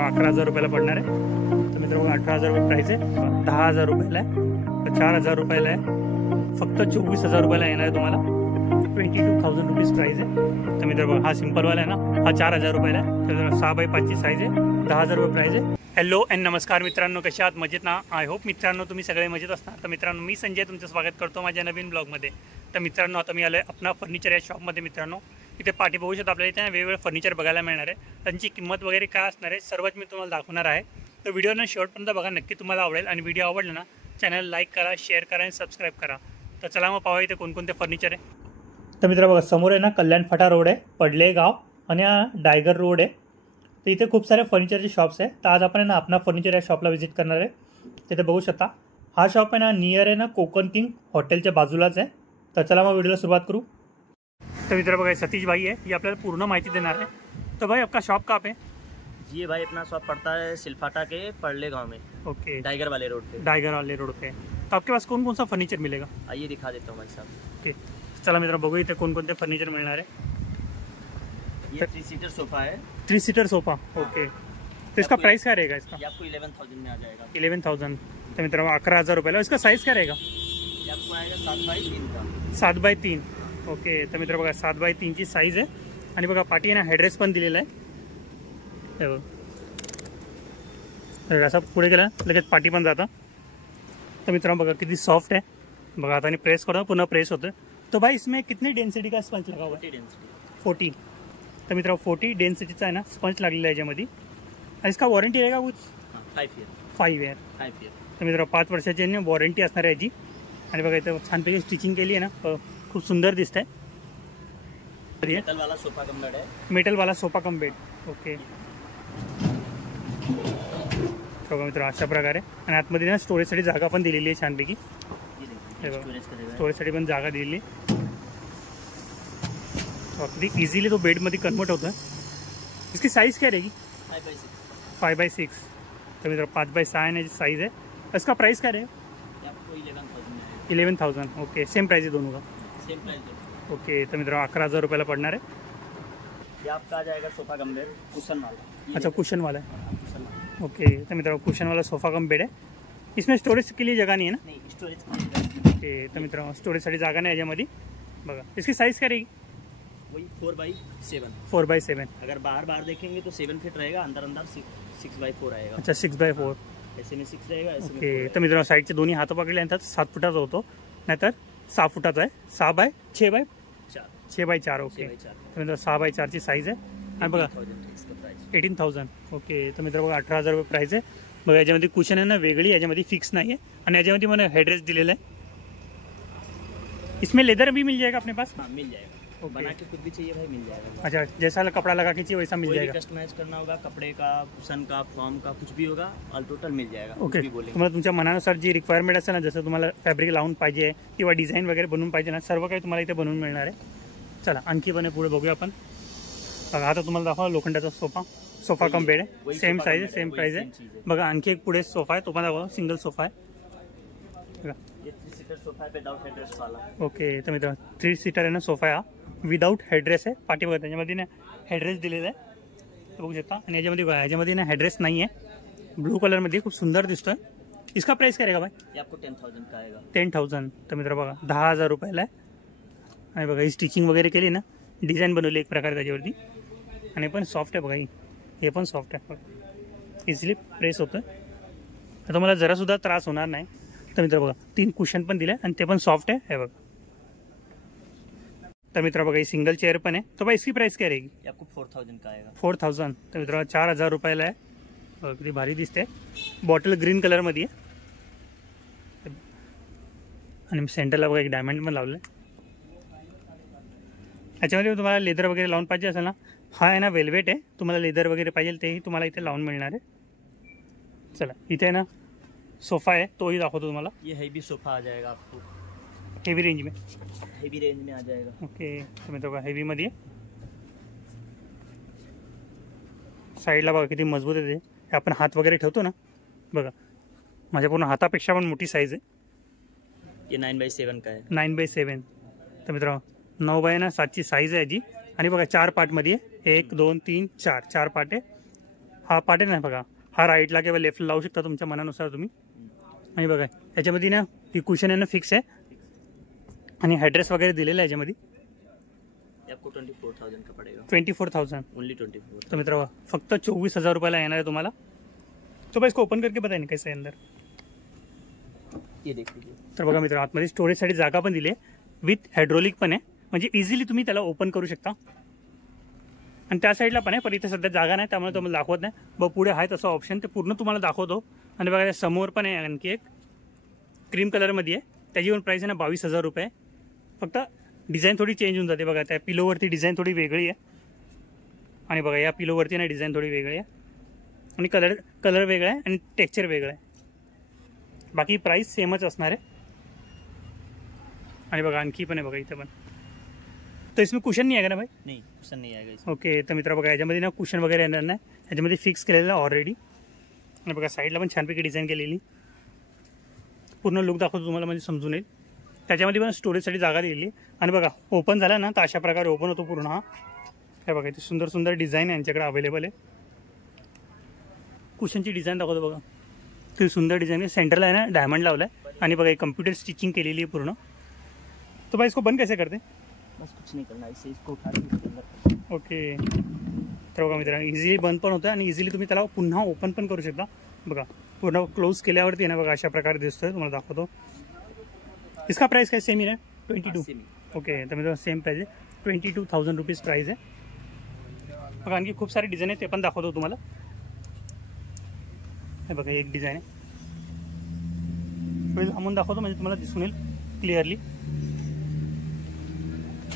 मित्रांनो 11,000 रुपयाला पडणार आहे। तर मित्रांनो 18,000 रुपये प्राइस आहे, 10,000 रुपयाला आहे, 4,000 रुपयाला आहे, फक्त 24,000 रुपयाला येणार आहे तुम्हाला। 22,000 रुपीज प्राइस आहे। तर मित्रांनो हा सिंपलवाला आहे ना, हा 4,000 रुपयाला आहे। तर 6x5 ची साईज आहे, 10,000 रुपये प्राइस आहे। हॅलो अँड नमस्कार मित्रांनो, कशा आहात? मजेत ना? आय होप मित्रांनो तुम्ही सगळे मजेत असणार। तर मित्रांनो मी संजय तुमचं स्वागत करतो माझ्या नवीन ब्लॉगमध्ये। तर मित्रांनो आता मी आलो आहे अपना फर्निचर या शॉपमध्ये। मित्रांनो इथे पाठी बघू शकता आपल्याला, इथे वेगवेगळे फर्निचर बघायला मिळणार आहे। त्यांची किंमत वगैरे काय असणार आहे सर्वच मी तुम्हाला दाखवणार आहे। तर व्हिडिओनं शेवटपर्यंत बघा, नक्की तुम्हाला आवडेल। आणि व्हिडिओ आवडला ना चॅनल लाईक करा, शेअर करा आणि सबस्क्राईब करा। तर चला मग पाहूया इथे कोणकोणते फर्निचर आहे। तर मित्रांनो बघा, समोर आहे ना कल्याण फाटा रोड आहे, पडले गाव आणि हा डायगर रोड आहे। तर इथे खूप सारे फर्निचरचे शॉप्स आहे। तर आज आपण ना अपना फर्निचर या शॉपला व्हिजिट करणार आहे। तिथे बघू शकता हा शॉप आहे ना नियर आहे ना कोकण किंग हॉटेलच्या बाजूलाच आहे। तर चला मग व्हिडिओला सुरुवात करू। तो मित्र बघा सतीश भाई है, ये आपल्याला पूर्ण माहिती देणार है। तो भाई आपका शॉप कहाँ पे? जी भाई अपना शॉप पड़ता है सिलफाटा के पड़ले गांव में। ओके, टाइगर वाले रोड पे। टाइगर वाले रोड पे। तो आपके पास कौन कौन सा फर्नीचर मिलेगा? आइए दिखा देता हूँ भाई साहब। ओके चला मित्र बघू इथे कोणकोणते फर्निचर मिळणार आहे। ये 3 सीटर सोफा है। 3 सीटर सोफा। ओके, तो इसका प्राइस क्या रहेगा इसका? ये आपको 11,000 में आ जाएगा। 11,000। तो मित्र 11,000 रुपयाला। इसका साइज क्या रहेगा? ये आपको आएगा 7x3 का। 7x3। ओके, तर मित्र बघा 7x3 ची साईज आहे। आणि बघा पाठी ना हेडरेस्ट पण दिलेला आहे। हे बघ, तर असं पुढे गेला लगेच पाठी पण जातं। तर मित्रांनो बघा किती सॉफ्ट आहे बघा। आता प्रेस करतो, पुन्हा प्रेस होतं। तो भाई इसमें कितनी डेंसिटी का स्पंज लगा हुआ है? 40। तर मित्रांनो 40 डेंसिटीचा आहे ना स्पंज लागलेला आहे याच्यामध्ये। आणि इसका वॉरंटी रहेगा कुछ? 5 ईयर। तर मित्रांनो 5 वर्षाची वॉरंटी असणार आहे याची। आणि बघा इथं छानपैकी स्टिचिंग केली आहे ना, खूप सुंदर दिसत आहे। मेटल वाला सोफा कम बेड है। मेटल वाला सोफा कम बेड। ओके, बघा मित्र अशा प्रकारे। आणि आतमध्ये ना स्टोरेजसाठी जागा पण दिलेली आहे छानपैकी। स्टोरेजसाठी पण जागा दिलेली आहे। अगदी इजीली तो बेडमध्ये कन्वर्ट होतं। इसकी साइज क्या रहेगी? 5x6। तर मित्र 5x6 आहे साइज है। इसका प्राइस क्या रहेगा? 11,000। ओके, सेम प्राइस है दोनों का? Same price. ओके, तो मित्र 11,000 रुपयाला पडणार आहे। ये आपका आ जाएगा सोफा कम बेड कुशन वाला। अच्छा, कुशन वाला है। ओके, तो मित्र कुशन वाला सोफा कम बेड है। इसमें स्टोरेज के लिए जगह नहीं है ना? नहीं, स्टोरेज। ओके, तो मित्र स्टोरेजसाठी जागा नाही याच्यामध्ये बघा। इसकी साइज क्या रहेगी? वही 4x7। 4x7। अगर बाहर देखेंगे तो 7 फीट रहेगा, अंदर 6x4 आएगा। अच्छा, 6x4। ऐसे में 6 रहेगा, ऐसे में ओके, तर मित्रांनो साईडचे दोन्ही हात पकडल्यानंतर 7 फुटाचा होतो, नाहीतर 6 फुटाचा आहे। 6x4। ओके, तर मित्र 6x4 ची साईज आहे। आणि बघा 18,000। ओके, तर मित्र बघा 18,000 रुपये प्राइस आहे। बघा याच्यामध्ये कुशन आहे ना वेगळी, याच्यामध्ये फिक्स नाही आहे। आणि याच्यामध्ये मला हेडरेस्ट दिलेला आहे। इसमें लेदर भी मिल जाएगा अपने पास? हाँ, मिल जाएगा। ओके, बना के खुद भी चाहिए भाई, मिल जाएगा। अच्छा, जैसा कपड़ा लगा के चाहिए वैसा मिल जाएगा। कस्टमाइज करना होगा कपड़े का, कुशन का, फॉर्म का, कुछ भी होगा ऑल टोटल मिल जाएगा। ओके, तुम्हाला तुमच्या मनानुसार जी रिक्वायरमेंट असेल ना, जसं तुम्हाला फॅब्रिक लावून पाहिजे किंवा डिझाईन वगैरे बनवून पाहिजे ना, सर्व काही तुम्हाला इथे बनवून मिळणार आहे। चला आणखी पण पुढे बघूया आपण। बघा आता तुम्हाला दाखवा लोखंडाचा सोफा कम बेड आहे। सेम साईज आहे, सेम प्राइस आहे। बघा आणखी एक पुढे सोफा आहे, तो पण दाखवा, सिंगल सोफा आहे बघा। ये 3 सीटर सोफा है विदाउट हेडरेस्ट वाला। ओके, तर मित्र 3 सीटर आहे ना सोफा आहे, हा विदाउट हेडरेस्ट आहे। पाठी बघा त्याच्यामध्ये ना हेडरेस्ट दिलेला आहे, बघू शकता। आणि याच्यामध्ये ना हेडरेस्ट नाही आहे, ब्लू कलरमध्ये खूप सुंदर दिसतोय। इसका प्राइस क्या रहेगा भाई? ये आपको 10,000 का आएगा। 10,000। तर मित्र बघा 10,000 रुपयाला आहे। आणि बघा ही स्टिचिंग वगैरे केली ना, डिझाईन बनवली एक प्रकारे त्याच्यावरती। आणि पण सॉफ्ट आहे बघा, हे पण सॉफ्ट आहे बघा, इझिली प्रेस होतं। आता मला जरासुद्धा त्रास होणार नाही। तर मित्र बघा 3 कुशन पण दिले आणि ते पण सॉफ्ट आहे, हे बघा। तर मित्र बघा ही सिंगल चेयर पण आहे। तो भाई इसकी प्राइस क्या रहेगी? ये आपको 4,000 का आएगा। 4,000। तर मित्र 4,000 रुपयाला आहे बघा, किती भारी दिसते। बॉटल ग्रीन कलरमध्ये आहे। आणि सेंटरला बघा एक डायमंड पण लावलं आहे। याच्यामध्ये तुम्हाला लेदर वगैरे लावून पाहिजे असेल ना, हा आहे ना वेल्वेट आहे, तुम्हाला लेदर वगैरे पाहिजे तेही तुम्हाला इथे लावून मिळणार आहे। चला इथे आहे ना सोफा है, तो ही दाखवतो तुम्हाला। ये हेवी सोफा आ जाएगा आपको हेवी रेंज में। हेवी रेंज में आ जाएगा। ओके, तो मैं तो हेवी मध्ये साईडला बघा किती मजबूत आहे ते। हे आपण हात वगैरे ठेवतो ना, बघा माझ्या पूर्ण हातापेक्षा पण मोठी साईज आहे। ये 9x7 का है। 9x7। तर मित्रांनो 9x7 ची साईज आहे याची। आणि बघा 4 पार्टमध्ये आहे, 1 2 3 4 पार्ट आहे। हा पार्ट आहे ना बघा, हा राईटला किंवा लेफ्टला लावू शकता तुमच्या मनानुसार तुम्ही. आणि बघा याच्यामध्ये ना ही कुशन आहे ना फिक्स आहे आणि ॲड्रेस वगैरे दिलेला आहे याच्यामध्ये. आपको 24,000 का पड़ेगा. 24,000 ओनली 24. तो मित्रों फक्त 24,000 रुपयाला येणार आहे तुम्हाला. तो भाई इसको ओपन करके बताए ना कैसे अंदर. ये देख लीजिए. तर बघा मित्र आतमध्ये स्टोरेजसाठी जागा पण दिली आहे, विथ हायड्रोलिक पण आहे, म्हणजे इझिली तुम्ही त्याला ओपन करू शकता. आणि त्या साईडला पण आहे, पण इथे सध्या जागा नाही त्यामुळे तुम्हाला दाखवत नाही. बघ पुढे आहे तसं ऑप्शन, ते पूर्ण तुम्हाला दाखवतो. आणि बघा समोर पण आहे आणखी एक क्रीम कलरमध्ये आहे, त्याची पण प्राईस आहे ना 22,000 रुपये. फक्त डिझाईन थोडी चेंज होऊन जाते. बघा त्या पिलोवरती डिझाईन थोडी वेगळी आहे आणि बघा या पिलोवरती ना डिझाईन थोडी वेगळी आहे आणि कलर वेगळा आहे आणि टेक्स्चर वेगळं आहे. बाकी प्राईस सेमच असणार आहे. आणि बघा आणखी पण आहे बघा इथं पण. तो इसमें कुशन नहीं आएगा ना भाई. नहीं कुशन नहीं आएगा इसमें. ओके तर मित्र बघा याच्यामध्ये ना कुशन वगैरे येणार नाही, याच्यामध्ये फिक्स केलेलं आहे ऑलरेडी. आणि बघा साईडला पण छानपैकी डिझाईन केलेली. पूर्ण लुक दाखवतो तुम्हाला म्हणजे समजून येईल. त्याच्यामध्ये पण स्टोरेजसाठी जागा दिलेली. आणि बघा ओपन झाला ना तर अशा प्रकारे ओपन होतो पूर्ण. हा काय बघा इथे सुंदर सुंदर डिझाईन आहे यांच्याकडे अवेलेबल आहे. कुशनची डिझाईन दाखवतो बघा, ती सुंदर डिझाईन आहे. सेंटरला आहे ना डायमंड लावला आहे आणि बघा कम्प्युटर स्टिचिंग केलेली आहे पूर्ण. तो भाई इसको बंद कैसे करते. बस कुछ नहीं करना, इससे इसको उठा के इसके अंदर. ओके तर बघा मित्रांनो इझिली बंद पण होतं आणि इझिली तुम्ही त्याला पुन्हा ओपन पण करू शकता. बघा पूर्ण क्लोज केल्यावरती ना बघा अशा प्रकारे दिसतोय, तुम्हाला दाखवतो. इसका प्राइस काय सेम ही आहे 22. ओके तर मित्रांनो सेम प्राइस आहे 22,000 रुपीज प्राइस आहे. बघा आणखी खूप सारे डिझाईन आहे ते पण दाखवतो तुम्हाला. हे बघा एक डिझाईन आहे, लांबून दाखवतो म्हणजे तुम्हाला दिसून येईल क्लिअरली.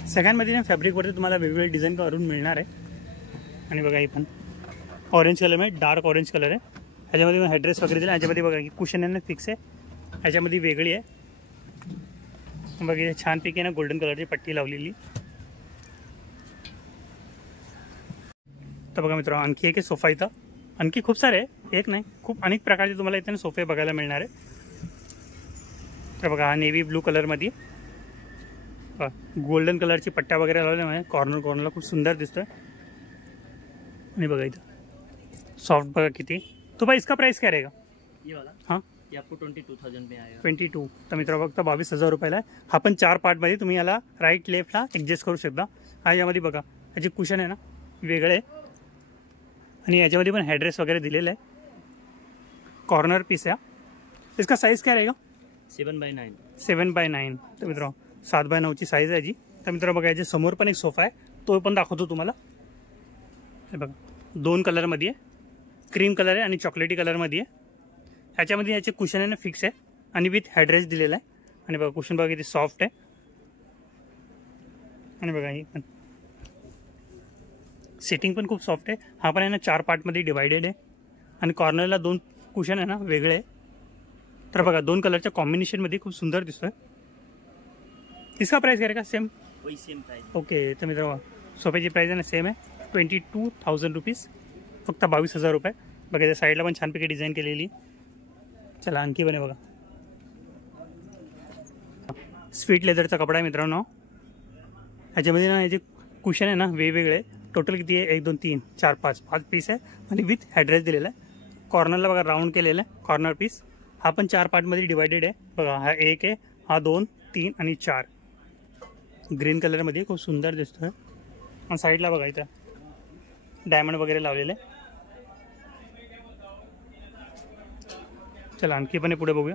सगळ्यांमध्ये ना फॅब्रिकवरती तुम्हाला वेगवेगळे डिझाईन करून मिळणार आहे. आणि बघा ही पण ऑरेंज कलरमध्ये डार्क ऑरेंज कलर आहे. ह्याच्यामध्ये ॲड्रेस वगैरे दिला. ह्याच्यामध्ये बघा की कुशन आहे फिक्स आहे, ह्याच्यामध्ये वेगळी आहे. बघा छानपैकी ना गोल्डन कलरची पट्टी लावलेली. तर बघा मित्रांनो आणखी एक आहे सोफा इथं. आणखी खूप सारे आहे, एक नाही खूप अनेक प्रकारचे तुम्हाला इथे सोफे बघायला मिळणार आहे. तर बघा हा नेव्ही ब्लू कलरमध्ये गोल्डन कलरची पट्ट्या वगैरे लावल्या, कॉर्नरला खूप सुंदर दिसतोय. आणि बघा इथं सॉफ्ट बघा किती. तो भाई इसका प्राइस क्या रहेगा. ये वाला हाँ ये आपको 22,000 में आएगा. 22. तर मित्र फक्त 22,000 रुपयाला आहे. हा पण 4 पार्टमध्ये तुम्ही याला राईट लेफ्टला ॲडजस्ट करू शकता. हा यामध्ये बघा याचे कुशन आहे ना वेगळे आहे आणि याच्यामध्ये पण ॲड्रेस वगैरे दिलेला आहे. कॉर्नर पीस आहे. इसका साइज क्या रहेगा 7x9. 7x9. तर मित्र 7x9ची साईज आहे याची. तर मित्र बघा याच्या समोर पण एक सोफा आहे, तो पण दाखवतो तुम्हाला. हे बघा 2 कलरमध्ये आहे, क्रीम कलर आहे आणि चॉकलेटी कलरमध्ये आहे. ह्याच्यामध्ये याचे कुशन आहे ना फिक्स आहे आणि विथ ॲड्रेस दिलेला आहे. आणि बघा कुशन बघा किती सॉफ्ट आहे. आणि बघा ही पण सिटिंग पण खूप सॉफ्ट आहे. हा पण आहे ना 4 पार्टमध्ये डिवायडेड आहे आणि कॉर्नरला 2 कुशन आहे ना वेगळे आहे. तर बघा 2 कलरच्या कॉम्बिनेशनमध्ये खूप सुंदर दिसतोय. इसका प्राइस करेगा सेम. वही सेम प्राइस. ओके तर मित्र सोफ्याची प्राइस आहे ना सेम आहे 22,000 रुपीज. फक्त 22,000 रुपये. बघा त्या साईडला पण छानपैकी डिझाईन केलेली. चला आणखी पण आहे बघा स्वीट लेदरचा कपडा आहे मित्रांनो. ह्याच्यामध्ये ना याचे कुशन आहे ना वेगवेगळे. टोटल किती आहे 1 2 3 4 5 पीस आहे आणि विथ ॲड्रेस दिलेला आहे. कॉर्नरला बघा राऊंड केलेला आहे कॉर्नर पीस. हा पण 4 पार्टमध्ये डिवायडेड आहे. बघा हा 1 आहे, हा 2 3 आणि 4. ग्रीन कलरमध्ये खूप सुंदर दिसतोय. आणि साईडला बघा इथं डायमंड वगैरे लावलेले. चला आणखी पण पुढे बघूया.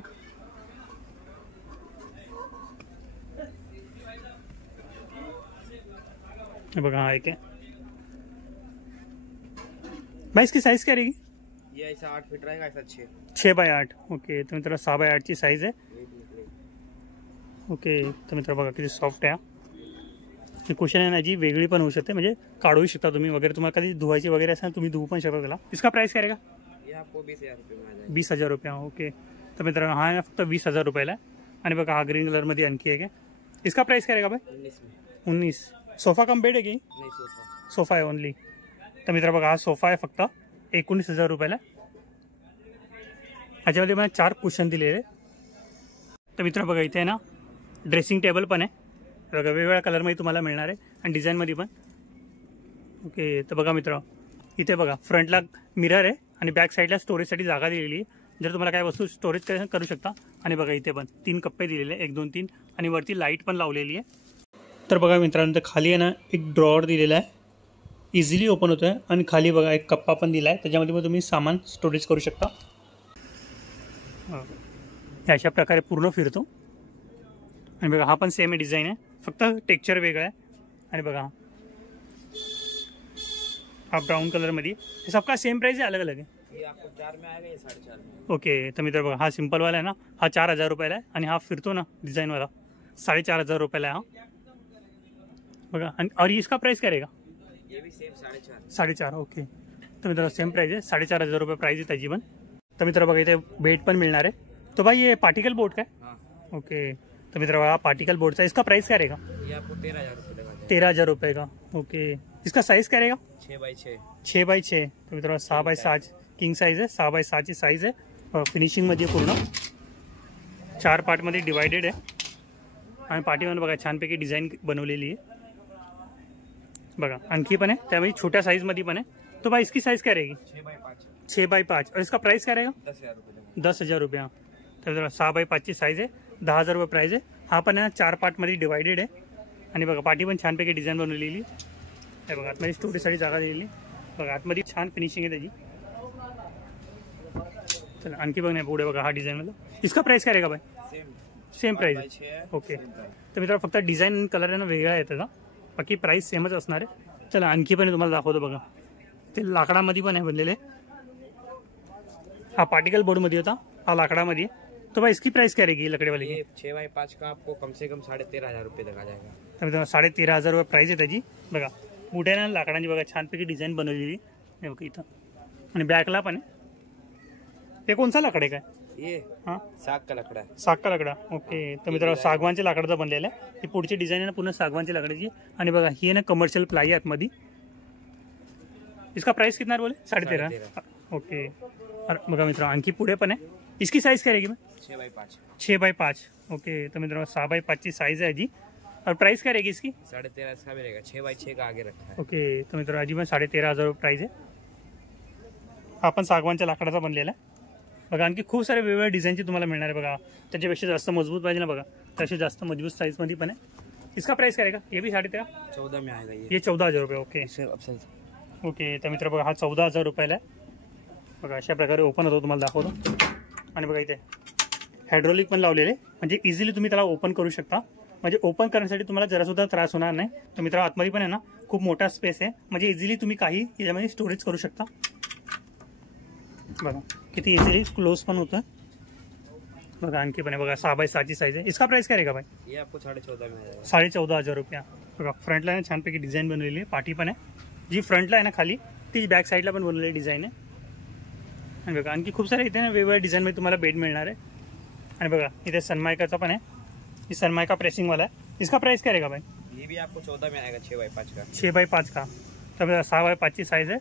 बघा हा एक आहे. भाई इसकी साइज क्या रहेगी. ये ऐसा 8 फीट रहेगा, ऐसा 6x8. ओके तर मित्र 6x8ची साईज आहे. ओके तर मित्र बघा किती सॉफ्ट आहे. कुशन आहे ना जी वेगळी पण होऊ शकते, म्हणजे काढूही शकता तुम्ही वगैरे. तुम्हाला कधी धुवायची वगैरे असेल तुम्ही धुवू पण शकता त्याला. इसका प्राइस काय रहेगा. ये आपको 20,000 रुपये में आ जाएगा. 20,000 रुपये. ओके तर मित्रांनो हा आहे फक्त 20,000 रुपयाला आहे. आणि बघा हा ग्रीन कलरमध्ये आणखी एक आहे. इसका प्राइस काय रहेगा भाई 19 में. 19. सोफा कम बेड आहे की नहीं सोफा. सोफा आहे ओनली. तर मित्र बघा हा सोफा आहे फक्त 19,000 रुपयाला. ह्याच्यामध्ये मला 4 कुशन दिलेले. तर मित्र बघा इथे आहे ना ड्रेसिंग टेबल पण आहे. बघा वेगवेगळ्या कलरमध्ये तुम्हाला मिळणार आहे आणि डिझाईनमध्ये पण. ओके तर बघा मित्र इथे बघा फ्रंटला मिरर आहे आणि बॅक साईडला स्टोरेजसाठी जागा दिलेली आहे. जर तुम्हाला काय वस्तू स्टोरेज करू शकता. आणि बघा इथे पण 3 कप्पे दिलेले, 1 2 3, आणि वरती लाईट पण लावलेली आहे. तर बघा मित्रांनो, तर खाली आहे ना एक ड्रॉवर दिलेला आहे, इझिली ओपन होतं आहे. आणि खाली बघा एक कप्पा पण दिला आहे, त्याच्यामध्ये पण तुम्ही सामान स्टोरेज करू शकता. अशा प्रकारे पूर्ण फिरतो. आणि बघा हा पण सेम डिझाईन आहे, फक्त टेक्स्चर वेगळं आहे. आणि बघा हा ब्राउन कलरमध्ये, हे सबका सेम प्राइस है, अलग अलग है? ये आपको 4 में आएगा, ये 4.5 में. ओके. तर मित्र बघा हा सिंपलवाला आहे ना, हा 4,000 रुपयाला आहे. आणि हा फिरतो ना डिझाईनवाला 4,500 रुपयाला आहे हा. बघा. आणि और इसका प्राइस क्या रहेगा? ये भी सेम 4.5. 4.5. ओके. तर मित्र सेम प्राइस आहे, 4,500 रुपये प्राइस आहे त्याची पण. तर मित्र बघा इथे बेड पण मिळणार आहे. तो भाई ये पार्टिकल बोर्ड का है? ओके. तो मित्र बघा पार्टिकल बोर्ड का, इसका प्राइस क्या रहेगा? ये आपको 13,000 रुपये का. 13,000 रुपये का. ओके. इसका साइज़ क्या रहेगा? 6x6. 6x6. तो मित्र 6x6 किंग साइज आहे, 6x6 ची साईज आहे. फिनिशिंगमध्ये पूर्ण 4 पार्टमध्ये डिवायडेड आहे. आणि पाठीमध्ये बघा छानपैकी डिझाईन बनवलेली आहे. बघा आणखी पण आहे, त्यामध्ये छोट्या साईजमध्ये पण आहे. तो भाई इसकी साइज़ क्या रहेगी? 6x5. 6x5. और इसका प्राइस क्या रहेगा? 10,000 रुपये. 10,000 रुपये. तर 6x5 ची साईज आहे, 10,000 रुपये प्राइस आहे. हा पण आहे 4 पार्टमध्ये डिवायडेड आहे. आणि बघा पाठी पण छानपैकी डिझाईन बनवलेली आहे. बघा आतमध्ये स्टोरेजसाठी जागा दिलेली. बघा आतमध्ये छान फिनिशिंग आहे त्याची. चला आणखी बघ नाही पुढे बघा हा डिझाईनवाला. इसका प्राइस काय रहेगा भाई? Same price. ओके. तर मित्रांनो फक्त डिझाईन कलर आहे ना वेगळा आहे त्याचा, बाकी प्राइस सेमच असणार आहे. चला आणखी पण तुम्हाला दाखवतो बघा. ते लाकडामध्ये पण आहे बनलेले. हा पार्टिकल बोर्डमध्ये होता, हा लाकडामध्ये. तो भाई इसकी प्राइस क्या रहेगी लकड़ी वाली की? 6x5 का आपको कम से कम 13,500 रुपये तक आ जाएगा. तर मित्रांनो 13,500 रुपये प्राइस आहे त्याची. बघा मोठ्या ना लाकडांची बघा छानपैकी डिझाईन बनवलेली आहे बघा इथं. आणि बॅकला पण आहे. ते कोणचा लाकड आहे काय? ये हां साग का लकड़ा है. साग का लकडा. ओके. तर मित्रांनो सागवानच्या लाकडाचा बनलेला आहे. ही पुढची डिझाईन आहे ना पूर्ण सागवानच्या लाकडाची. आणि बघा ही आहे ना कमर्शियल प्लाई आतमध्ये. इसका प्राइस कितना बोले? 13.5. ओके. बघा मित्रांनो आणखी पुढे पण आहे. इसकी साइज क्या रहेगी? 6x5. 6x5. ओके. तो मित्रों 6x5 की साइज है जी. और प्राइस क्या रहेगी इसकी? 13,500 इसका भी रहेगा. 6x6 का आगे रखा है. ओके. तो मित्रों अजी पण 13,500 रुपये प्राइस आहे. हा पण सागवानच्या लाकडाचा बनलेला आहे. बघा आणखी खूप सारे वेगवेगळ्या डिझाईनचे तुम्हाला मिळणार आहे. बघा त्याच्यापेक्षा जास्त मजबूत पाहिजे ना बघा, तसे जास्त मजबूत साईजमध्ये पण आहे. इसका प्राइस क्या रहेगा? ये भी 13.5. 14 में आएगा ये 14,000 रुपये. ओके. ओके. तर मित्र बघा हा 14,000 रुपयाला आहे. बघा अशा प्रकारे ओपन होतो, तुम्हाला दाखवतो. आणि बघा इथे हायड्रोलिक पण लावलेले, म्हणजे इझिली तुम्ही त्याला ओपन करू शकता. म्हणजे ओपन करण्यासाठी तुम्हाला जरासुद्धा त्रास होणार नाही. तर मित्र आतमध्ये पण आहे ना खूप मोठा स्पेस आहे, म्हणजे इझिली तुम्ही काही याच्यामध्ये स्टोरेज करू शकता. बघा किती इझिली क्लोज पण होतं. बघा आणखी पण आहे बघा 6x6 ची साईज आहे. इसका प्राइस क्या रहेगा भाई? ये आपको 14,500 में आएगा. 14,500 रुपये. बघा फ्रंटला आहे छानपैकी डिझाईन बनवलेली आहे. पाठी पण आहे जी फ्रंटला आहे ना खाली, ती बॅक साईडला पण बनवलेली डिझाईन आहे. आणि बघा आणखी खूप सारे इथे ना वेगवेगळ्या डिझाईनमध्ये तुम्हाला बेड मिळणार आहे. आणि बघा इथे सनमायकाचा पण आहे. ही सनमायका प्रेसिंगवाला आहे. इसका प्राइस क्या रहेगा भाई? ये भी आपको 14 में आएगा. 6x5 का. 6x5 का. तर 6x5 ची साईज आहे.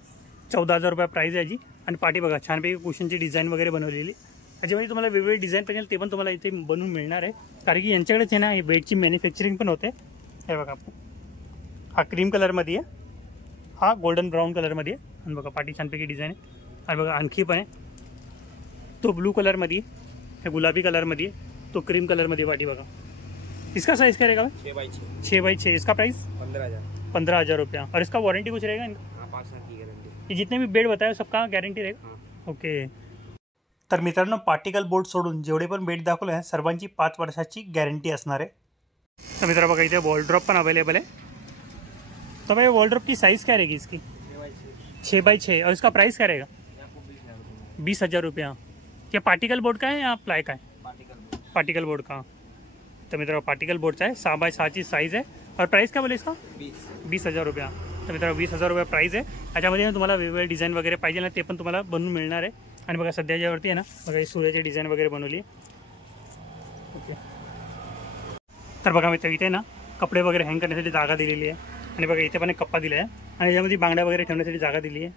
14,000 रुपये प्राइस आहे याची. आणि पाठी बघा छानपैकी कुशनची डिझाईन वगैरे बनवलेली. त्याच्यामध्ये तुम्हाला वेगवेगळे डिझाईन पाहिजे ते पण तुम्हाला इथे बनवून मिळणार आहे. कारण की यांच्याकडेच आहे ना ही बेडची मॅन्युफॅक्चरिंग पण होते. हे बघा हा क्रीम कलरमध्ये आहे, हा गोल्डन ब्राऊन कलरमध्ये आहे. आणि बघा पाठी छानपैकी डिझाईन आहे. आणि बघा आणखी पण आहे, तो ब्लू कलरमध्ये, हे गुलाबी कलरमध्ये, तो क्रीम कलरमध्ये पाठी बघा. इसका साइज क्या रहेगा? 6x6. 6x6. इसका प्राइस 15,000. 15,000 रुपया. और इसका वारंटी कुछ रहेगा इनका? हाँ 5 साल की गारंटी. ये जितने भी बेड बताए सबका गॅरंटी रहेगा? ओके. तर मित्रांनो पार्टिकल बोर्ड सोडून जेवढे पण बेड दाखवले आहे सर्वांची 5 वर्षाची गॅरंटी असणार आहे. तर मित्रांनो बघा इथे वॉलड्रॉप पण अवेलेबल है. तो भाई वॉलड्रॉप की साइज़ क्या रहेगी इसकी? 6x6. और इसका प्राइस क्या रहेगा? 20,000 रुपया. क्या पार्टिकल बोर्ड का है या प्लाई का है? पार्टिकल बोर्ड का. तर मित्रांनो पार्टिकल बोर्डचा आहे. 6x6 ची साईज आहे. और प्राइस काय बोले इसका? 20,000 रुपया. तर मित्रांनो 20,000 रुपये प्राइस आहे. याच्यामध्ये तुम्हाला वेगवेगळे डिझाईन वगैरे पाहिजे ना ते पण तुम्हाला बनवून मिळणार आहे. आणि बघा सध्या ज्यावरती आहे ना बघा सूर्याची डिझाईन वगैरे बनवली. ओके. तर बघा मित्र इथे ना कपडे वगैरे हँग करण्यासाठी जागा दिलेली आहे. आणि बघा इथे पण एक कप्पा दिला आहे. आणि याच्यामध्ये बांगड्या वगैरे ठेवण्यासाठी जागा दिली आहे.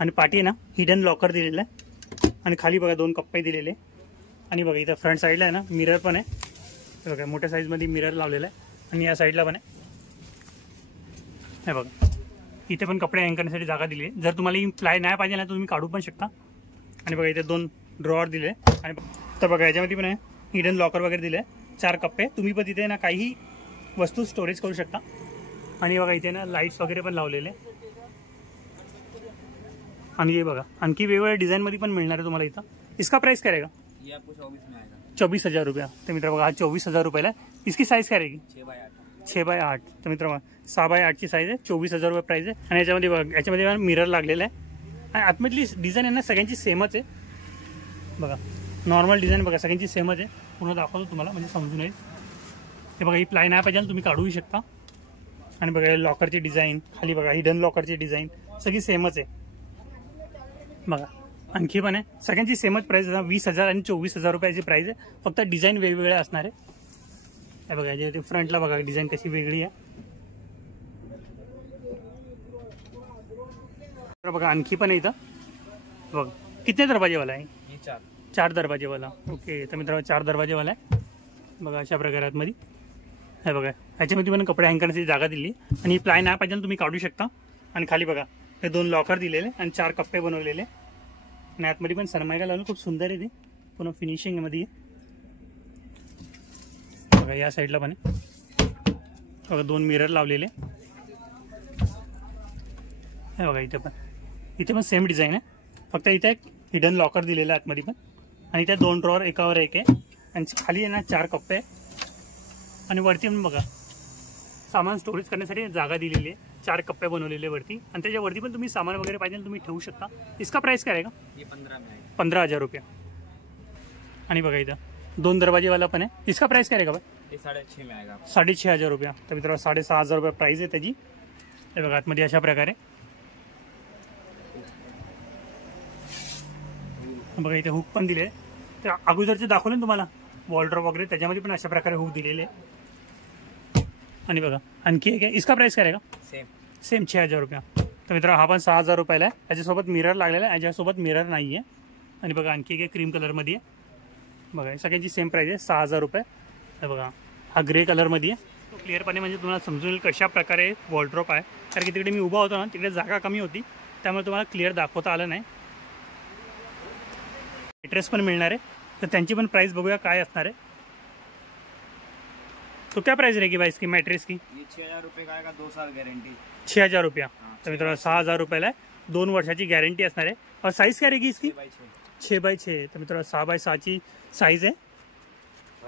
आणि पाठी आहे ना हिडन लॉकर दिलेलं आहे. आणि खाली बघा 2 कप्पे दिलेले. आणि बघा इथं फ्रंट साईडला आहे ना मिरर पण आहे. बघा मोठ्या साईजमध्ये मिरर लावलेला आहे. आणि या साईडला पण आहे. हे बघा इथे पण कपडे हँग करण्यासाठी जागा दिली आहे. जर तुम्हाला ही प्लाय नाही पाहिजे ना तुम्ही काढू पण शकता. आणि बघा इथे 2 ड्रॉवर दिले आणि तर बघा याच्यामध्ये पण आहे हिडन लॉकर वगैरे दिले आहे. 4 कप्पे. तुम्ही पण तिथे ना काही वस्तू स्टोरेज करू शकता. आणि बघा इथे ना लाईट्स वगैरे पण लावलेले. आणि ये बघा आणखी वेगवेगळ्या डिझाईनमध्ये पण मिळणार आहे तुम्हाला इथं. इसका प्राइस क्या रहेगा? ये आपको 24 में आएगा. 24,000 रुपया. तर मित्र बघा हा 24,000 रुपयाला आहे. इसकी साईज काय रहेगी? 6x8. तर मित्र बघा 6x8ची साईज आहे. 24,000 रुपये प्राइस आहे. आणि याच्यामध्ये बघा याच्यामध्ये मिरर लागलेला आहे. आणि आतमधली डिझाईन आहे ना सगळ्यांची सेमच आहे. बघा नॉर्मल डिझाईन बघा सगळ्यांची सेमच आहे. पूर्ण दाखवतो तुम्हाला म्हणजे समजून येईल. हे बघा ही प्लाय नाही पाहिजे तुम्ही काढूही शकता. आणि बघा लॉकरची डिझाईन खाली बघा हिडन लॉकरची डिझाईन सगळी सेमच आहे. बघा आणखी पण आहे सगळ्यांची सेमच प्राइस आहे. 20,000 आणि 24,000 रुपयाची प्राइस आहे. फक्त डिझाईन वेगवेगळे असणार आहे. हे बघा याच्या फ्रंटला बघा डिझाईन कशी वेगळी आहे. तर बघा आणखी पण आहे इथं. बघा किती दरवाजेवाला आहे? 4 दरवाजेवाला. ओके तर मित्रांनो 4 दरवाजेवाला आहे. बघा अशा प्रकारात मध्ये हे बघा ह्याच्यामध्ये पण कपडे हँग करण्याची जागा दिली. आणि प्लाय नाही पाहिजे तुम्ही काढू शकता. आणि खाली बघा हे 2 लॉकर दिलेले आणि 4 कप्पे बनवलेले. आणि आतमध्ये पण सरमायका लावून खूप सुंदर आहे. ते पुन्हा फिनिशिंग मध्ये बघा या साईडला पण आहे. बघा 2 मिरर लावलेले. हे बघा इथे पण सेम डिझाईन आहे. फक्त इथे एक हिडन लॉकर दिलेलं आहे आतमध्ये पण. आणि त्या 2 ड्रॉवर एकावर एक आहे. आणि खाली आहे ना 4 कप्पे आहे. आणि वरती पण बघा सामान स्टोरेज करण्यासाठी जागा दिलेली आहे. 4 कप्पे बनवलेले वरती. आणि त्याच्यावरती पण तुम्ही सामान वगैरे पाहिजे तुम्ही ठेवू शकता. इसका प्राइस काय रहेगा? ये 15 में आएगा. 15,000 रुपया. आणि बघा इथं 2 दरवाजेवाला पण आहे. इसका प्राइस काय रहेगा? ये 6.5 में आएगा. 6,500 रुपया. तर मित्रांनो 6,500 रुपये प्राइस आहे त्याची. हे बघा आतमध्ये अशा प्रकारे बघा इथे हुक पण दिले. ते अगोदरचे दाखवले ना तुम्हाला वॉलड्रॉप वगैरे त्याच्यामध्ये पण अशा प्रकारे हुक दिलेले. आणि बघा आणखी एक आहे. इसका प्राइस काय रहेगा? सेम 6,000 रुपया. तर मित्रांनो हा पण 6,000 रुपयाला आहे. याच्यासोबत मिरर लागलेला आहे. याच्यासोबत मिरर नाही आहे. आणि बघा आणखी एक आहे क्रीम कलरमध्ये आहे. बघा सगळ्यांची सेम प्राइस आहे 6,000 रुपये. हे बघा हा ग्रे कलरमध्ये आहे. तो क्लिअरपणे म्हणजे तुम्हाला समजून येईल कशा प्रकारे वॉलड्रॉप आहे. कारण की तिकडे मी उभा होतो ना तिकडे जागा कमी होती त्यामुळे तुम्हाला क्लिअर दाखवता आलं नाही. ड्रेस पण मिळणार आहे. तर त्यांची पण प्राइस बघूया काय असणार आहे. तो क्या प्राइस रहेगी भाई इसकी मैट्रेस की? ये 6,000 रुपये का आएगा. 2 साल गारंटी. 6,000 रुपया. तर मित्रांनो 6,000 रुपयाला आहे. 2 वर्षाची गॅरंटी असणार आहे. और साईज काय रहेगी इसकी? 6x6. तर मित्रांनो 6x6ची साईज आहे.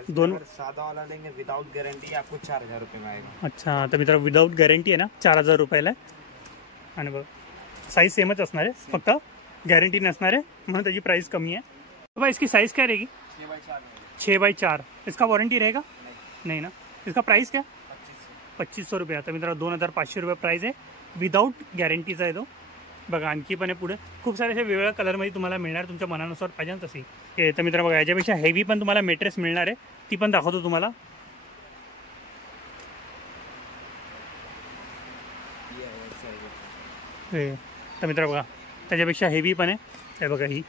2 सादा वाला लेंगे विदाउट गारंटी आपको 4,000 रुपये में आएगा. अच्छा तर मित्रांनो विदाउट गॅरंटी आहे ना 4,000 रुपयाला आहे. आणि बघ साईज सेमच असणार आहे फक्त गॅरंटी नसणार आहे म्हणून त्याची प्राइस कमी आहे. तो भाई इसकी साइज़ क्या रहेगी? 6x4. इसका वारंटी रहेगा? नहीं ना. इसका प्राइस क्या? 2500 रुपया. तर मित्रांनो 2,500 रुपये प्राइस आहे. विदाउट गॅरंटीचा आहे तो. बघा आणखी पण आहे पुढे खूप सारे असे वेगवेगळ्या कलरमध्ये तुम्हाला मिळणार तुमच्या मनानुसार पाहिजे तशी. तर मित्रांनो बघा याच्यापेक्षा हेवी पण तुम्हाला मेट्रेस मिळणार आहे. ती पण दाखवतो तुम्हाला. तर मित्रांनो बघा त्याच्यापेक्षा हेवी पण आहे. हे बघा ही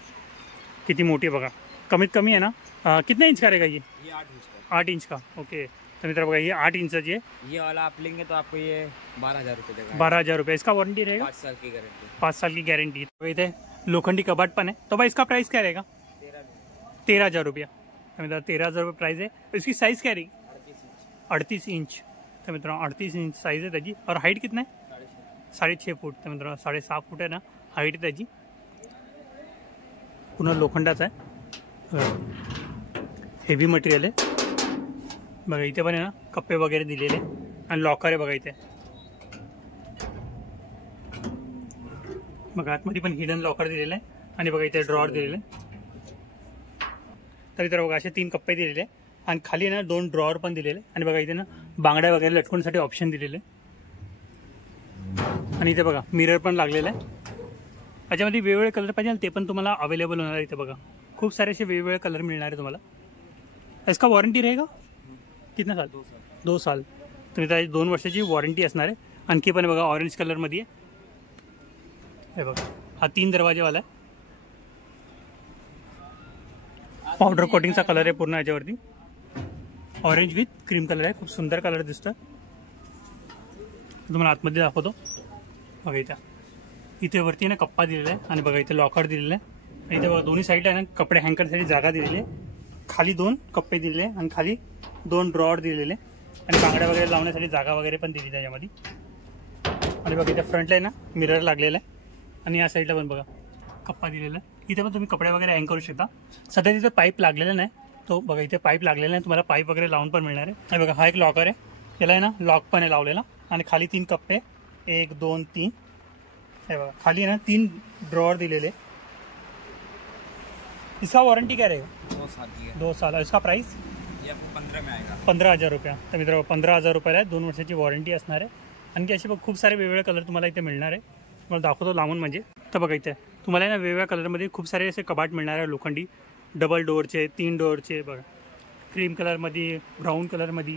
किती मोठी बघा कमीत कमी आहे ना. कितना इंच का रहेगा ये? 8 इंच का. 8 इंच का. ओके तर मित्र बघा ये 8 इंचाची आहे. ये वाला आप लेंगे तो आपको ये 12,000 रुपये देगा. 12,000 रुपये. इसका वारंटी रहेगा? 5 साल की गारंटी. 5 साल की गॅरंटी. इथे लोखंडी कबाट पण आहे. तो भाई इसका प्राइस क्या रहेगा? 13,000 रुपया. तर मित्रांनो 13,000 रुपये प्राइस आहे. इसकी साइज क्या रहेगी? 38 इंच. तर मित्रांनो 38 इंच साइज आहे त्याची. और हाईट कितना आहे? 6.5 फूट. तर मित्रांनो 6.5 फूट आहे ना हाईट त्याची. पुन्हा लोखंडाचा आहे. हेवी मटेरियल आहे. बघा इथे पण आहे ना कप्पे वगैरे दिलेले आणि लॉकर आहे बघा इथे. बघा आतमध्ये पण हिडन लॉकर दिलेलं आहे. आणि बघा इथे ड्रॉवर दिलेले. तर इथे बघा असे 3 कप्पे दिलेले आणि खाली ना 2 ड्रॉवर पण दिलेले. आणि बघा इथे ना बांगड्या वगैरे लटकवण्यासाठी ऑप्शन दिलेले. आणि इथे बघा मिरर पण लागलेला आहे. याच्यामध्ये वेगवेगळे कलर पाहिजे ते पण तुम्हाला अवेलेबल होणार आहे. इथे बघा खूप सारे असे वेगवेगळे कलर मिळणार आहे तुम्हाला. इसका वारंटी रहेगा? कितना साल? 2 साल. तर मित्रांनो 2 वर्षाची वॉरंटी असणार आहे. आणखी पण बघा ऑरेंज कलरमध्ये आहे. हे बघा हा 3 दरवाजेवाला आहे. पावडर कोटिंगचा कलर आहे पूर्ण याच्यावरती. ऑरेंज विथ क्रीम कलर आहे. खूप सुंदर कलर दिसतं. तुम्हाला आतमध्ये दाखवतो. बघा इथे वरती ना कप्पा दिलेला आहे आणि बघा इथे लॉकर दिलेलं आहे. इथे बघा दोन्ही साईडला आहे ना कपडे हँकरसाठी जागा दिलेली आहे. खाली 2 कप्पे दिलेले आणि खाली 2 ड्रॉवर दिलेले आणि बांगड्या वगैरे लावण्यासाठी जागा वगैरे पण दिली त्याच्यामध्ये. आणि बघा इथे फ्रंटला आहे ना मिरर लागलेला आहे आणि या साईडला पण बघा कप्पा दिलेला आहे. इथे पण तुम्ही कपडे वगैरे हँग करू शकता. सध्या तिथे पाईप लागलेला नाही, तो बघा इथे पाईप लागलेला नाही, तुम्हाला पाईप वगैरे लावून पण मिळणार आहे. आणि बघा हा एक लॉकर आहे, याला आहे ना लॉक पण आहे लावलेला आणि खाली 3 कप्पे 1 2 3 है बघा. खाली है ना 3 ड्रॉअर दिलेले. इसका वारंटी क्या रहेगा? 2 साल. इसका प्राइस ये आपको 15 में आएगा. 15,000 रुपये. तर मित्रांनो 15,000 रुपयाला 2 वर्षाची वॉरंटी असणार आहे. आणखी असे बघ खूप सारे वेगवेगळे कलर तुम्हाला इथे मिळणार आहे. मला दाखवतो लावून म्हणजे. तर बघा इथे तुम्हाला ना वेगवेगळ्या कलरमध्ये खूप सारे असे कबाट मिळणार आहे लोखंडी. डबल डोअरचे 3 डोअरचे बघा, क्रीम कलरमध्ये, ब्राऊन कलरमध्ये,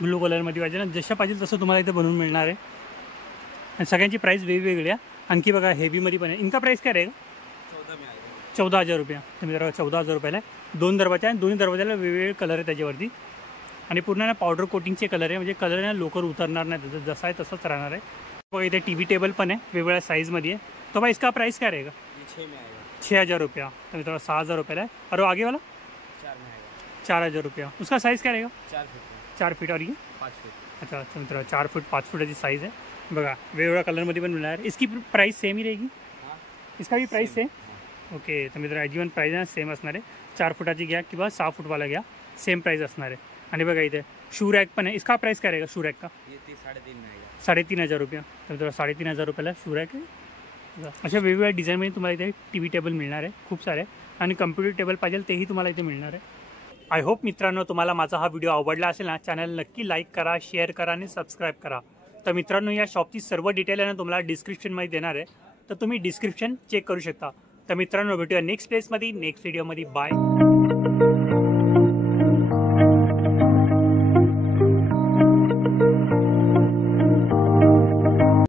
ब्लू कलरमध्ये पाहिजे ना जशा पाहिजे तसं तुम्हाला इथे बनवून मिळणार आहे. आणि सगळ्यांची प्राइस वेगवेगळी आहे. आणखी बघा हेवीमध्ये पण आहे. इनका प्राइस काय रहेगा? 14 में आएगा. 14,000 रुपये. तर मित्रांनो 14,000 रुपयाला 2 दरवाजा आहे. दोन्ही दरवाजाला वेगवेगळे कलर आहे त्याच्यावरती आणि पूर्ण ना पावडर कोटिंगचे कलर आहे, म्हणजे कलर ना लवकर उतरणार नाही, त्याचं जसं आहे तसंच राहणार आहे. बघा इथे TV टेबल पण आहे, वेगवेगळ्या साईजमध्ये आहे. तो भाई इसका प्राइस क्या रहेगा? ये 6 में आएगा. 6,000 रुपया. तर मित्रांनो 6,000 रुपयाला आहे. और वो आगे वाला 4 में आएगा. 4,000 रुपया. उसका साइज़ क्या रहेगा? 4 फीट में. 4 फीट. और ये 5 फीट. अच्छा तर मित्रांनो 4 फूट 5 फुटाची साईज आहे. बघा वेगवेगळ्या कलरमध्ये पण मिळणार. इसकी प्राइस सेम ही रहेगी? हाँ. इसका भी प्राइस सेम? हाँ. ओके. तर मित्रांनो याची पण प्राइस आहे सेम असणार आहे. 4 फुटाची घ्या किंवा 6 फूटवाला घ्या, सेम प्राइस असणार आहे. आणि बघा इथे शू रॅक पण आहे. इसका प्राइस काय रहेगा शू रॅक का? ये 3.5 में आएगा. 3,500 रुपया. तर मित्रांनो 3,500 रुपयाला शू रॅक आहे. अशा वेगवेगळ्या डिझाईनमध्ये तुम्हाला इथे TV टेबल मिळणार आहे खूप सारे. आणि कम्प्युटर टेबल पाहिजे तेही तुम्हाला इथे मिळणार आहे. आय होप मित्रांनो तुम्हाला माझा हा व्हिडिओ आवडला असेल ना, चॅनल नक्की लाईक करा, शेअर करा आणि सबस्क्राईब करा. तर मित्रांनो या शॉपची सर्व डिटेल आहे ना तुम्हाला डिस्क्रिप्शनमध्ये देणार आहे, तर तुम्ही डिस्क्रिप्शन चेक करू शकता. तर मित्रांनो भेटूया नेक्स्ट प्लेसमध्ये नेक्स्ट व्हिडिओमध्ये. बाय.